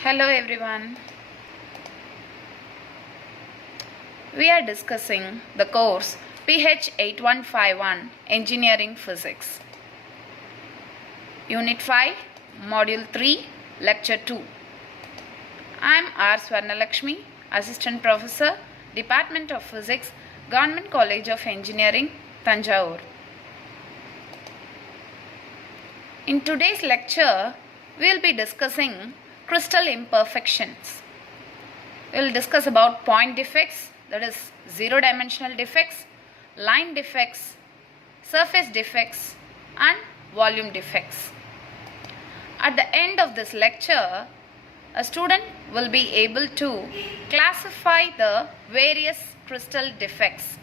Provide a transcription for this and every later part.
Hello everyone. We are discussing the course PH8151 Engineering Physics. Unit 5, Module 3, Lecture 2. I am R. Swarnalakshmi, Assistant Professor, Department of Physics, Government College of Engineering, Tanjavur. In today's lecture, we will be discussing crystal imperfections. We will discuss about point defects, that is zero-dimensional defects, line defects, surface defects and volume defects. At the end of this lecture, a student will be able to classify the various crystal defects,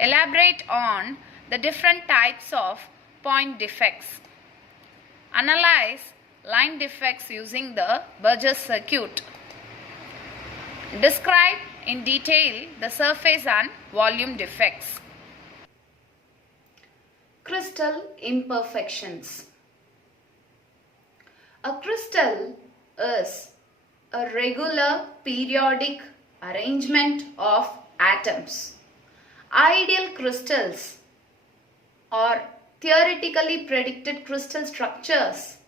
elaborate on the different types of point defects, analyze line defects using the Burgess circuit, describe in detail the surface and volume defects. Crystal imperfections. A crystal is a regular periodic arrangement of atoms. Ideal crystals or theoretically predicted crystal structures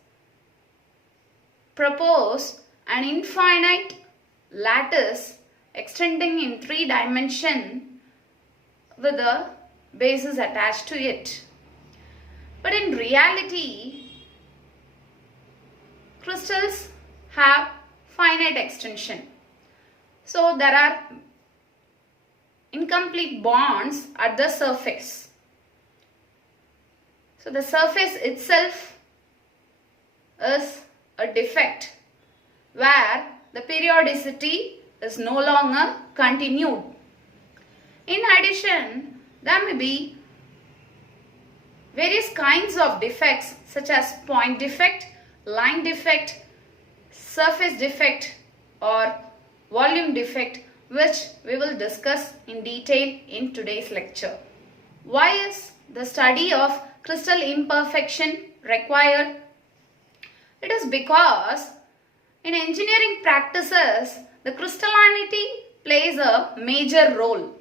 propose an infinite lattice extending in 3 dimensions with a basis attached to it. But in reality, crystals have finite extension. So there are incomplete bonds at the surface. So the surface itself is a defect where the periodicity is no longer continued. In addition, there may be various kinds of defects such as point defect, line defect, surface defect or volume defect, which we will discuss in detail in today's lecture. Why is the study of crystal imperfection required? It is because in engineering practices, the crystallinity plays a major role.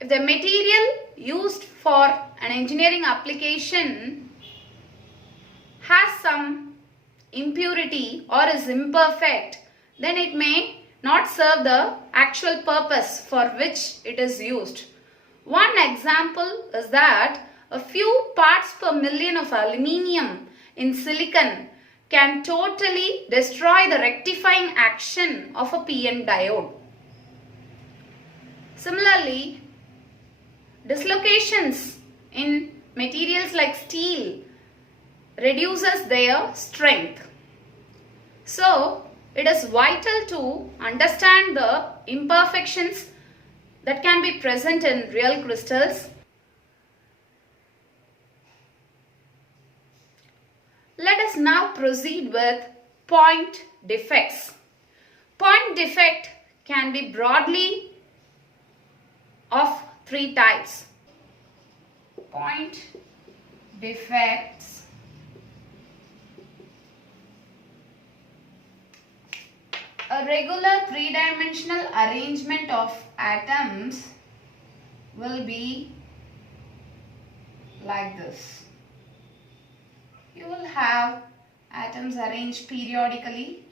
If the material used for an engineering application has some impurity or is imperfect, then it may not serve the actual purpose for which it is used. One example is that a few parts per million of aluminium in silicon can totally destroy the rectifying action of a PN diode. Similarly, dislocations in materials like steel reduces their strength. So, it is vital to understand the imperfections that can be present in real crystals. Let us now proceed with point defects. Point defect can be broadly of 3 types. Point defects a regular 3-dimensional arrangement of atoms will be like this. You will have atoms arranged periodically.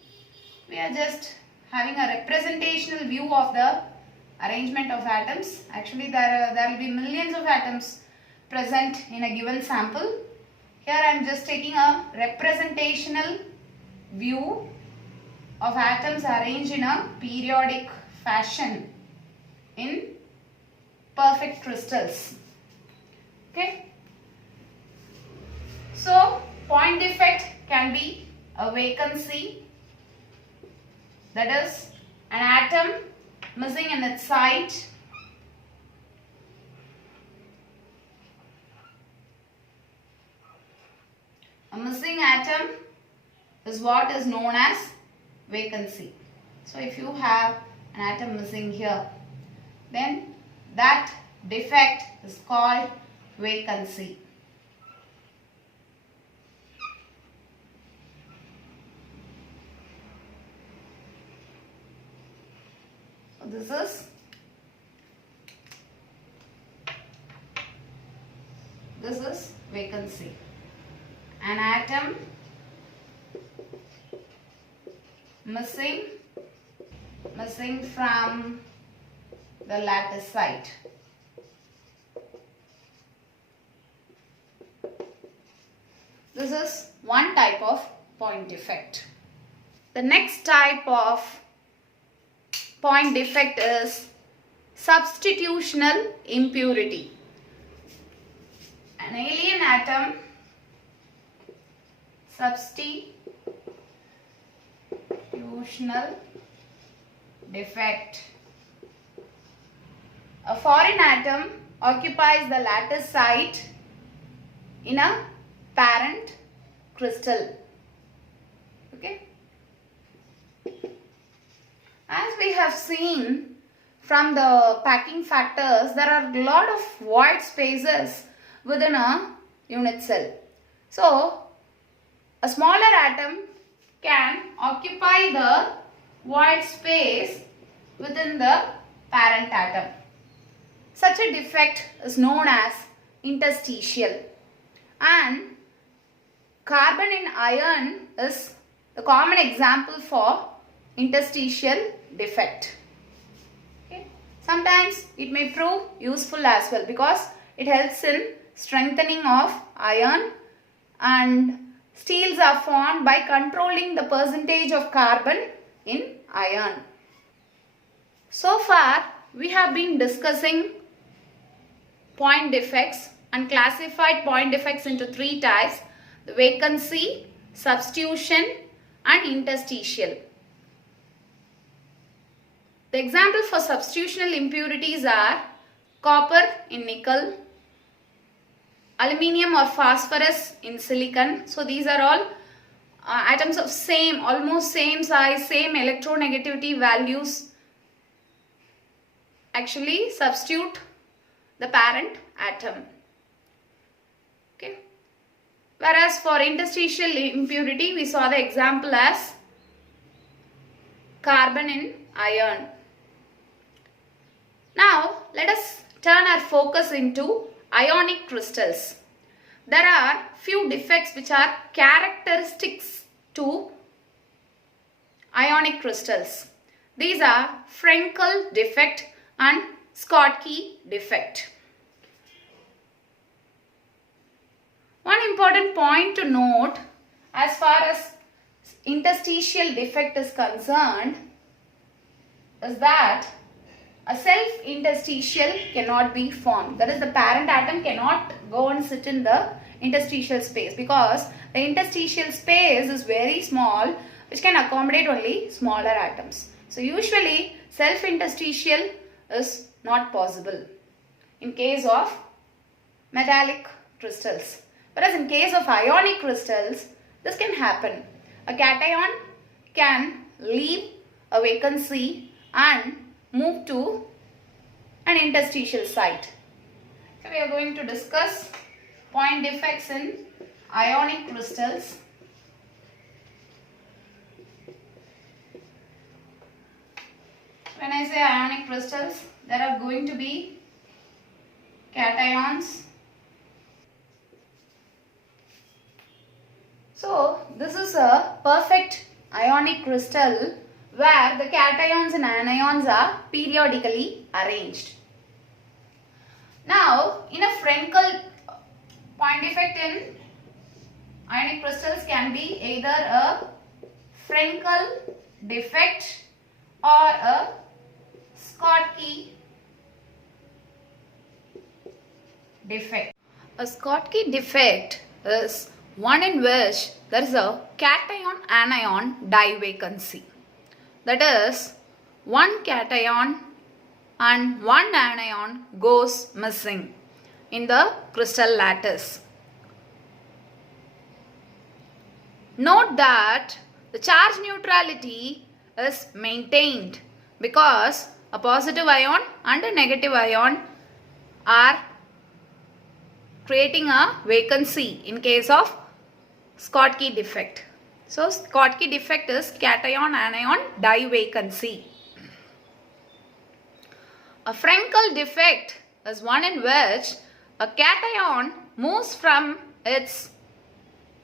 We are just having a representational view of the arrangement of atoms. Actually, there will be millions of atoms present in a given sample. Here I am just taking a representational view of atoms arranged in a periodic fashion in perfect crystals. Okay. So, point defect can be a vacancy, that is an atom missing in its site. A missing atom is what is known as vacancy. So if you have an atom missing here, then that defect is called vacancy. this is vacancy. An atom missing from the lattice site. This is one type of point defect. The next type of point defect is substitutional impurity. An alien atom substitutional defect. A foreign atom occupies the lattice site in a parent crystal. Okay. As we have seen from the packing factors, there are a lot of void spaces within a unit cell. So, a smaller atom can occupy the void space within the parent atom. Such a defect is known as interstitial, and carbon in iron is the common example for interstitial defect. Okay. Sometimes it may prove useful as well because it helps in strengthening of iron, and steels are formed by controlling the percentage of carbon in iron. So far we have been discussing point defects and classified point defects into three types: the vacancy, substitution and interstitial. The examples for substitutional impurities are copper in nickel, aluminium or phosphorus in silicon. So these are all atoms of almost same size, same electronegativity values. Actually substitute the parent atom. Okay. Whereas for interstitial impurity, we saw the example as carbon in iron. Now let us turn our focus into ionic crystals. There are few defects which are characteristics to ionic crystals. These are Frenkel defect and Schottky defect. One important point to note as far as interstitial defect is concerned is that a self-interstitial cannot be formed. That is, the parent atom cannot go and sit in the interstitial space because the interstitial space is very small, which can accommodate only smaller atoms. So usually self-interstitial is not possible in case of metallic crystals. Whereas in case of ionic crystals, this can happen. A cation can leave a vacancy and move to an interstitial site. So we are going to discuss point defects in ionic crystals. When I say ionic crystals, there are going to be cations. So this is a perfect ionic crystal where the cations and anions are periodically arranged. Now, in a Frenkel, point defect in ionic crystals can be either a Frenkel defect or a Schottky defect. A Schottky defect is one in which there is a cation-anion divacancy. That is, one cation and one anion goes missing in the crystal lattice. Note that the charge neutrality is maintained because a positive ion and a negative ion are creating a vacancy in case of Schottky defect. So Schottky defect is cation-anion divacancy. A Frenkel defect is one in which a cation moves from its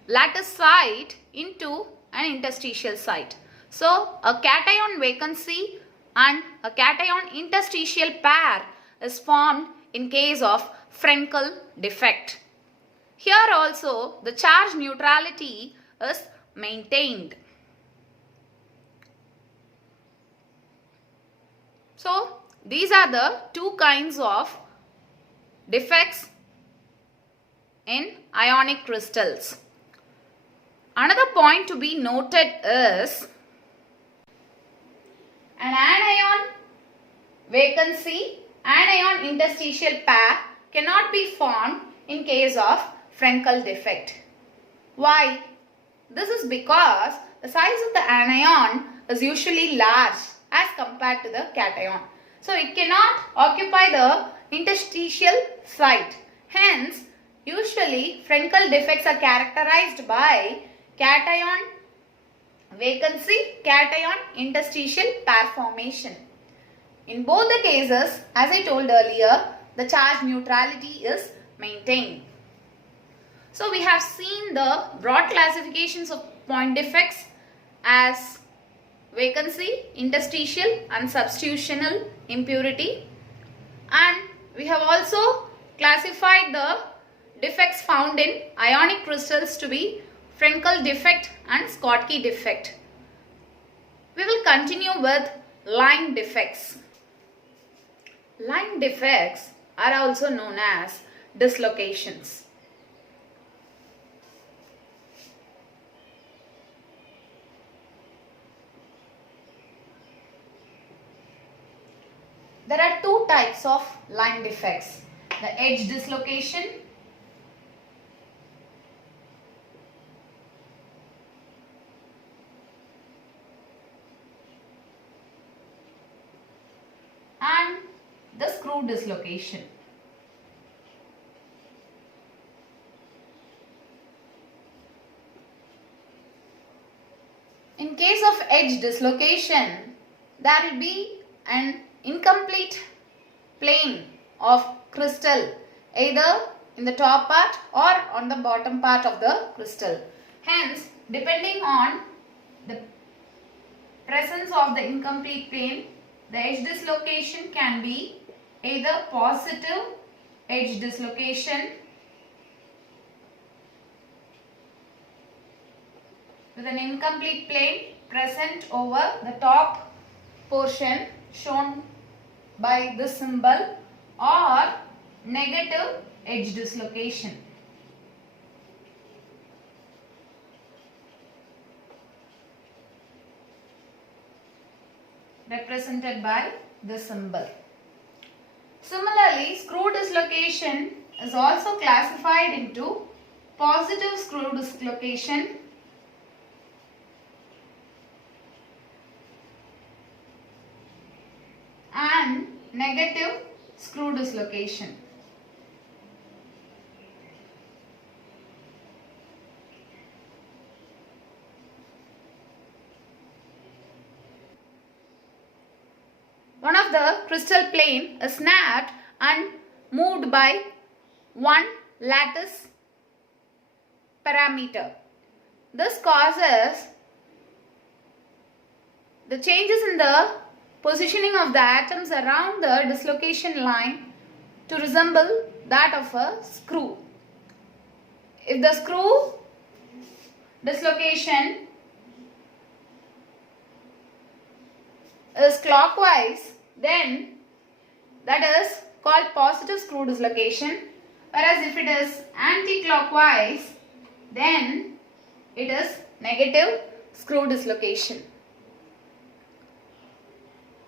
lattice site into an interstitial site. So, a cation vacancy and a cation interstitial pair is formed in case of Frenkel defect. Here also the charge neutrality is maintained. So, these are the two kinds of defects in ionic crystals. Another point to be noted is an anion vacancy, anion interstitial pair cannot be formed in case of Frenkel defect. Why? This is because the size of the anion is usually large as compared to the cation. So it cannot occupy the interstitial site. Hence, usually Frenkel defects are characterized by cation vacancy, cation interstitial pair formation. In both the cases, as I told earlier, the charge neutrality is maintained. So we have seen the broad classifications of point defects as vacancy, interstitial and substitutional impurity, and we have also classified the defects found in ionic crystals to be Frenkel defect and Schottky defect. We will continue with line defects. Line defects are also known as dislocations. There are two types of line defects, the edge dislocation and the screw dislocation. In case of edge dislocation, there will be an incomplete plane of crystal either in the top part or on the bottom part of the crystal. Hence, depending on the presence of the incomplete plane, the edge dislocation can be either positive edge dislocation with an incomplete plane present over the top portion shown by this symbol, or negative edge dislocation. Represented by this symbol. Similarly, screw dislocation is also classified into positive screw dislocation and negative screw dislocation. One of the crystal plane is snapped and moved by one lattice parameter. This causes the changes in the positioning of the atoms around the dislocation line to resemble that of a screw. If the screw dislocation is clockwise, then that is called positive screw dislocation, whereas if it is anti-clockwise, then it is negative screw dislocation.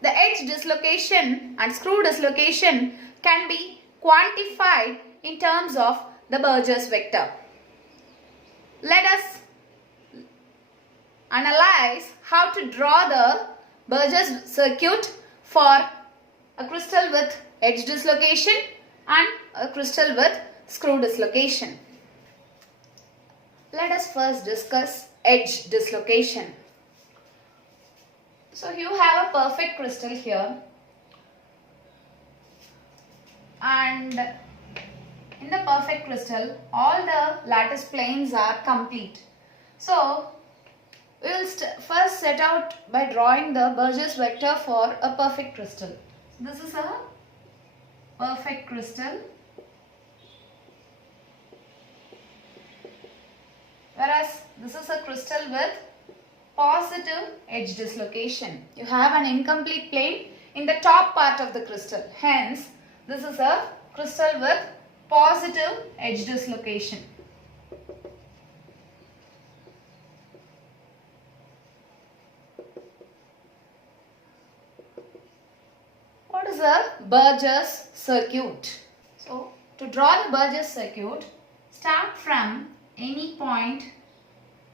The edge dislocation and screw dislocation can be quantified in terms of the Burgers vector. Let us analyze how to draw the Burgers circuit for a crystal with edge dislocation and a crystal with screw dislocation. Let us first discuss edge dislocation. So you have a perfect crystal here. and in the perfect crystal all the lattice planes are complete. So we will first set out by drawing the Burgess vector for a perfect crystal. This is a perfect crystal, whereas this is a crystal with positive edge dislocation. You have an incomplete plane in the top part of the crystal. Hence, this is a crystal with positive edge dislocation. What is a Burgess circuit? So, to draw the Burgess circuit, start from any point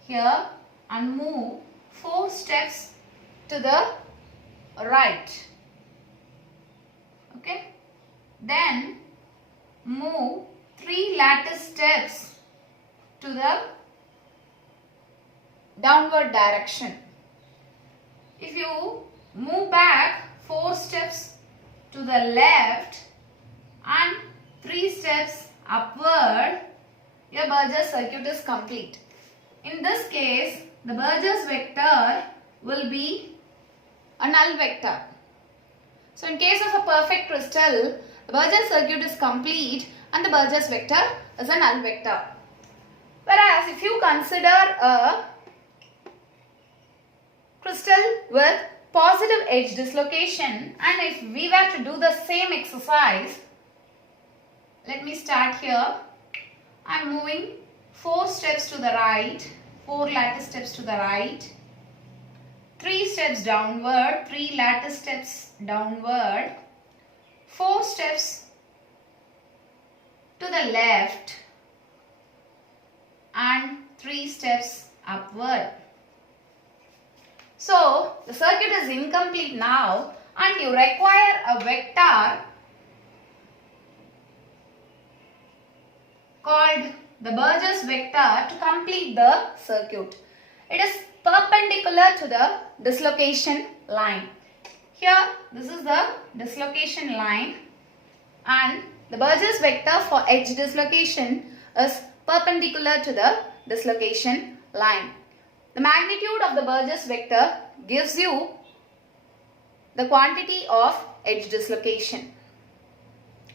here and move 4 steps to the right. Okay. Then move 3 lattice steps to the downward direction. If you move back 4 steps to the left and 3 steps upward, your Burgess circuit is complete. In this case, the Burgess vector will be a null vector. So in case of a perfect crystal, the Burgess circuit is complete and the Burgess vector is a null vector. Whereas if you consider a crystal with positive edge dislocation, and if we were to do the same exercise, let me start here. I am moving 4 steps to the right, 4 lattice steps to the right, 3 steps downward, 3 lattice steps downward, 4 steps to the left and 3 steps upward. So, the circuit is incomplete now and you require a vector called the Burgess vector to complete the circuit. It is perpendicular to the dislocation line. Here, this is the dislocation line and the Burgess vector for edge dislocation is perpendicular to the dislocation line. The magnitude of the Burgess vector gives you the quantity of edge dislocation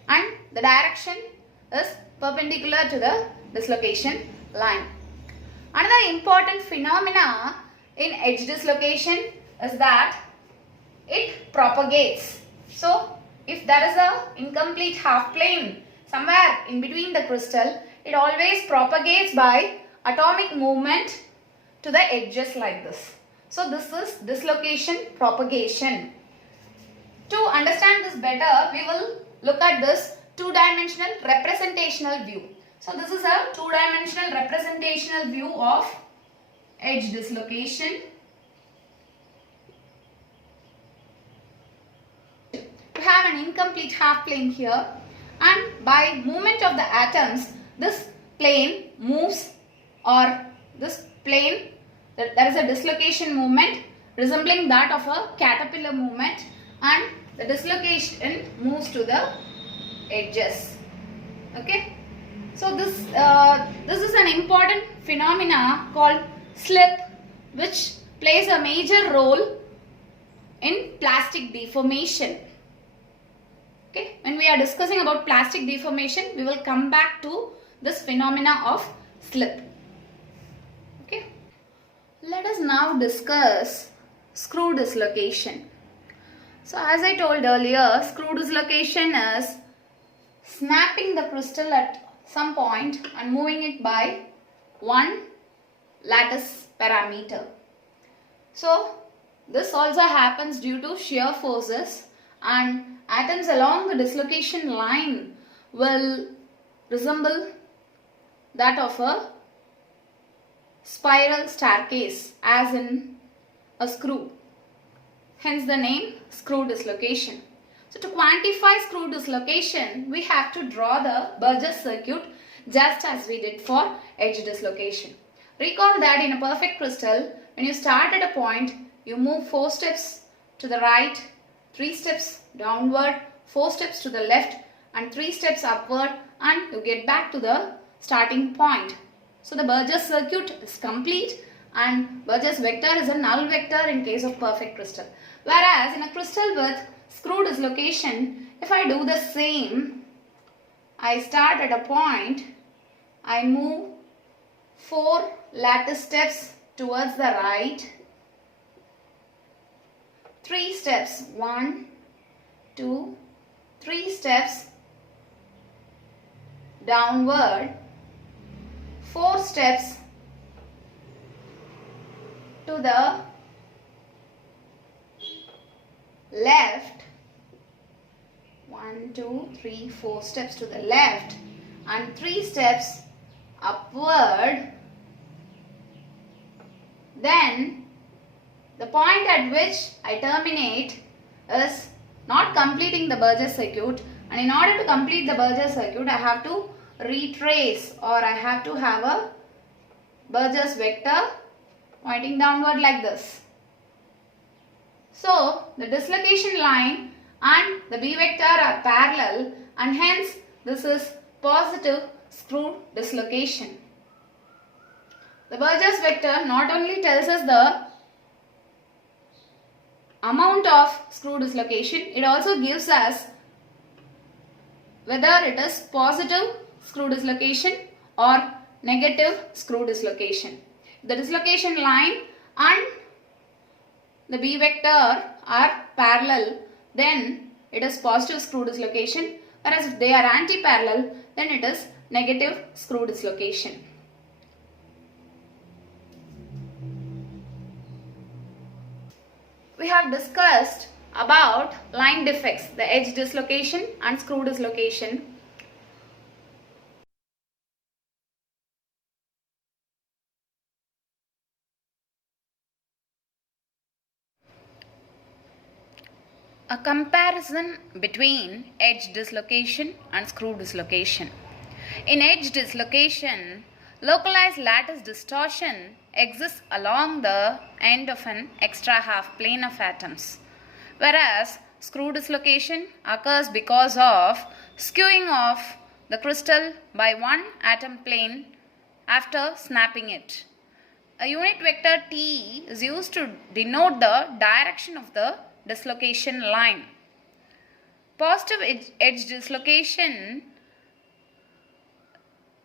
and the direction is perpendicular to the dislocation line. Another important phenomena in edge dislocation is that it propagates. So, if there is an incomplete half plane somewhere in between the crystal, it always propagates by atomic movement to the edges like this. So, this is dislocation propagation. To understand this better, we will look at this two-dimensional representational view. So, this is a two-dimensional representational view of edge dislocation. We have an incomplete half plane here and by movement of the atoms, this plane moves, or this plane, there is a dislocation movement resembling that of a caterpillar movement and the dislocation moves to the edges. Okay. So this is an important phenomena called slip, which plays a major role in plastic deformation. Okay. When we are discussing about plastic deformation, we will come back to this phenomena of slip. Okay. Let us now discuss screw dislocation. So as I told earlier, screw dislocation is snapping the crystal at some point and moving it by one lattice parameter. So this also happens due to shear forces, and atoms along the dislocation line will resemble that of a spiral staircase, as in a screw. Hence the name screw dislocation. So to quantify screw dislocation, we have to draw the Burgess circuit just as we did for edge dislocation. Recall that in a perfect crystal, when you start at a point, you move 4 steps to the right, 3 steps downward, 4 steps to the left and 3 steps upward, and you get back to the starting point. So the Burgess circuit is complete, and Burgess vector is a null vector in case of perfect crystal. Whereas in a crystal with screw dislocation, if I do the same, I start at a point, I move 4 lattice steps towards the right, 3 steps, 1, 2, 3 steps downward, 4 steps to the left, 1, 2, 3, 4 steps to the left, and 3 steps upward. Then the point at which I terminate is not completing the Burgess circuit, and in order to complete the Burgess circuit, I have to retrace, or I have to have a Burgess vector pointing downward like this. So the dislocation line and the B vector are parallel, and hence this is positive screw dislocation. The Burgess vector not only tells us the amount of screw dislocation, it also gives us whether it is positive screw dislocation or negative screw dislocation. The dislocation line and the B vector are parallel, then it is positive screw dislocation, whereas if they are anti-parallel, then it is negative screw dislocation. We have discussed about line defects, the edge dislocation and screw dislocation. A comparison between edge dislocation and screw dislocation. In edge dislocation, localized lattice distortion exists along the end of an extra half plane of atoms, whereas screw dislocation occurs because of skewing of the crystal by one atom plane after snapping it. A unit vector T is used to denote the direction of the dislocation line. Positive edge dislocation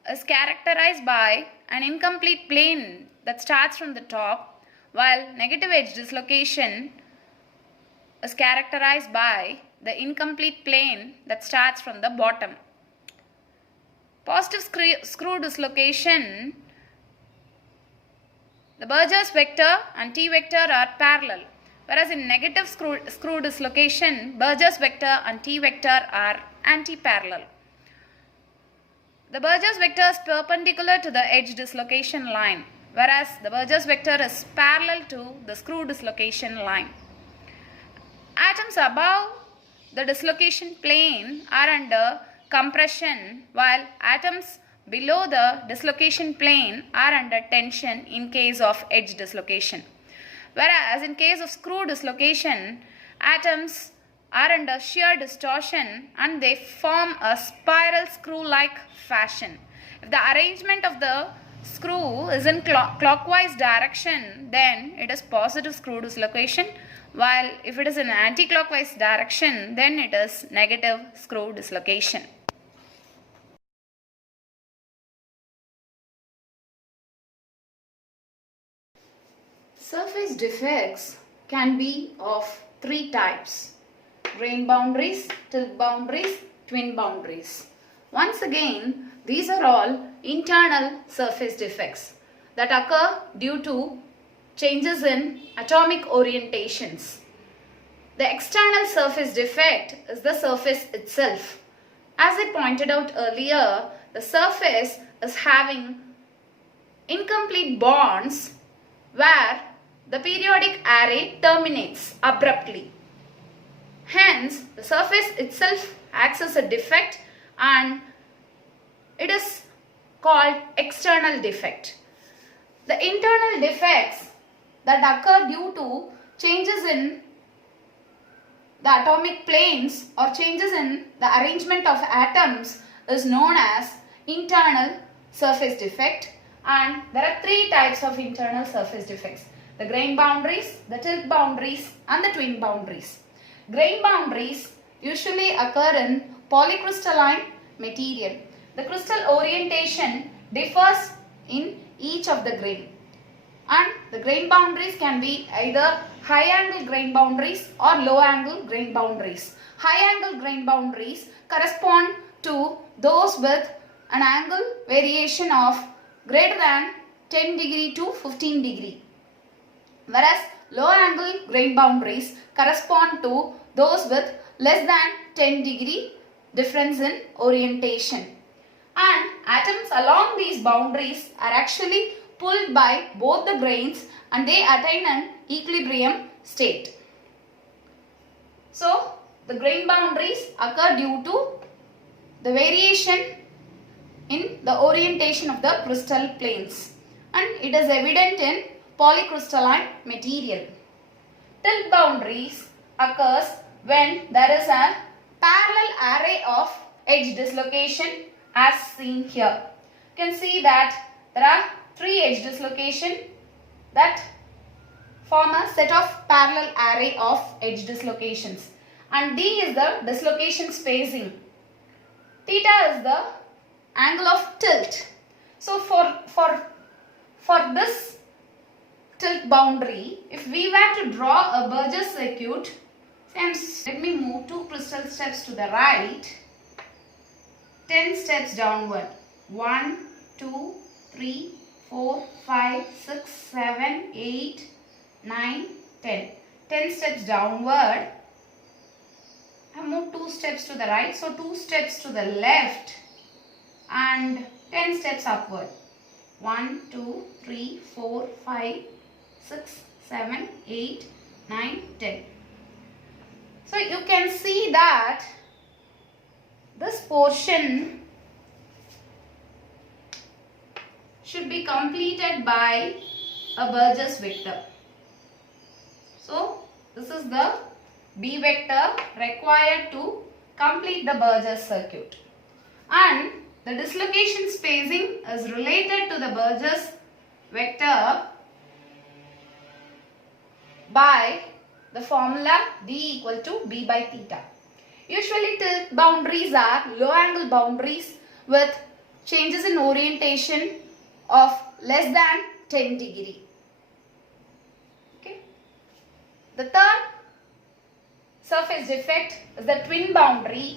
is characterized by an incomplete plane that starts from the top, while negative edge dislocation is characterized by the incomplete plane that starts from the bottom. Positive screw dislocation, the Burgess vector and T vector are parallel, whereas in negative screw dislocation, Burgess vector and T vector are anti-parallel. The Burgess vector is perpendicular to the edge dislocation line, whereas the Burgess vector is parallel to the screw dislocation line. Atoms above the dislocation plane are under compression, while atoms below the dislocation plane are under tension in case of edge dislocation. Whereas in case of screw dislocation, atoms are under shear distortion and they form a spiral screw-like fashion. If the arrangement of the screw is in clockwise direction, then it is positive screw dislocation, while if it is in anti-clockwise direction, then it is negative screw dislocation. Surface defects can be of 3 types: grain boundaries, tilt boundaries, twin boundaries. Once again, these are all internal surface defects that occur due to changes in atomic orientations. The external surface defect is the surface itself. As I pointed out earlier, the surface is having incomplete bonds where the periodic array terminates abruptly. Hence, the surface itself acts as a defect and it is called external defect. The internal defects that occur due to changes in the atomic planes or changes in the arrangement of atoms is known as internal surface defect, and there are three types of internal surface defects: the grain boundaries, the tilt boundaries and the twin boundaries. Grain boundaries usually occur in polycrystalline material. The crystal orientation differs in each of the grain, and the grain boundaries can be either high angle grain boundaries or low angle grain boundaries. High angle grain boundaries correspond to those with an angle variation of greater than 10 degree to 15 degree, whereas low angle grain boundaries correspond to those with less than 10 degree difference in orientation. And atoms along these boundaries are actually pulled by both the grains and they attain an equilibrium state. So, the grain boundaries occur due to the variation in the orientation of the crystal planes, and it is evident in polycrystalline material. Tilt boundaries occurs when there is a parallel array of edge dislocation as seen here. You can see that there are three edge dislocation that form a set of parallel array of edge dislocations, and D is the dislocation spacing. Theta is the angle of tilt. So for this tilt boundary, if we were to draw a Burgess circuit, let me move 2 crystal steps to the right, 10 steps downward, 1, 2, 3, 4, 5, 6, 7, 8, 9, 10. 10 steps downward. I move 2 steps to the right, so 2 steps to the left and 10 steps upward. 1, 2, 3, 4, 5, 6, 7, 8, 9, 10. So you can see that this portion should be completed by a Burgess vector. So this is the B vector required to complete the Burgess circuit, and the dislocation spacing is related to the Burgess vector by the formula D equal to B by theta. Usually tilt boundaries are low angle boundaries with changes in orientation of less than 10 degree. Okay. The third surface defect is the twin boundary,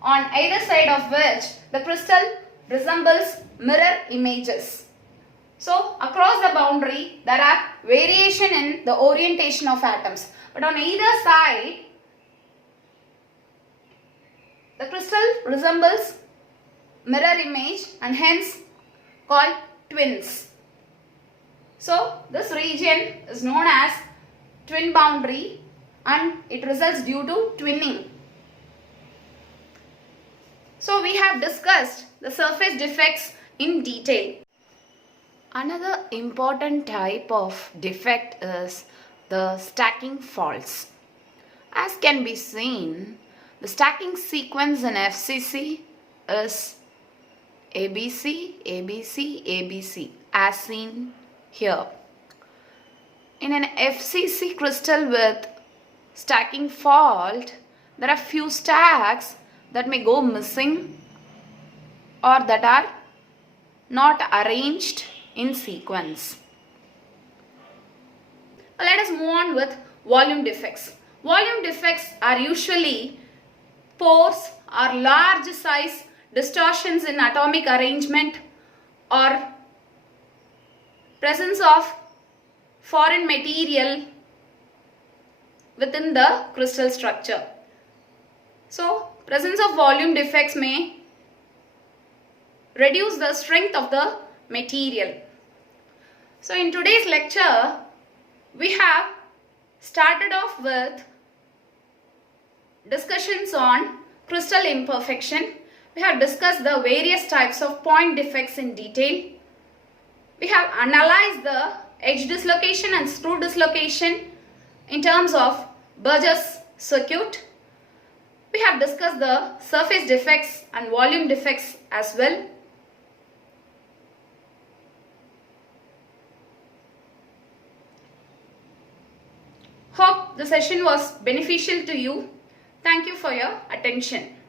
on either side of which the crystal resembles mirror images. So across the boundary there are variation in the orientation of atoms, but on either side the crystal resembles mirror image and hence called twins. So this region is known as twin boundary and it results due to twinning. So we have discussed the surface defects in detail. Another important type of defect is the stacking faults. As can be seen, the stacking sequence in FCC is ABC, ABC, ABC as seen here. In an FCC crystal with stacking fault, there are few stacks that may go missing or that are not arranged in sequence. Let us move on with volume defects. Volume defects are usually pores or large size distortions in atomic arrangement or presence of foreign material within the crystal structure. So, presence of volume defects may reduce the strength of the material. So, in today's lecture, we have started off with discussions on crystal imperfection. We have discussed the various types of point defects in detail. We have analyzed the edge dislocation and screw dislocation in terms of Burgess circuit. We have discussed the surface defects and volume defects as well. Hope the session was beneficial to you. Thank you for your attention.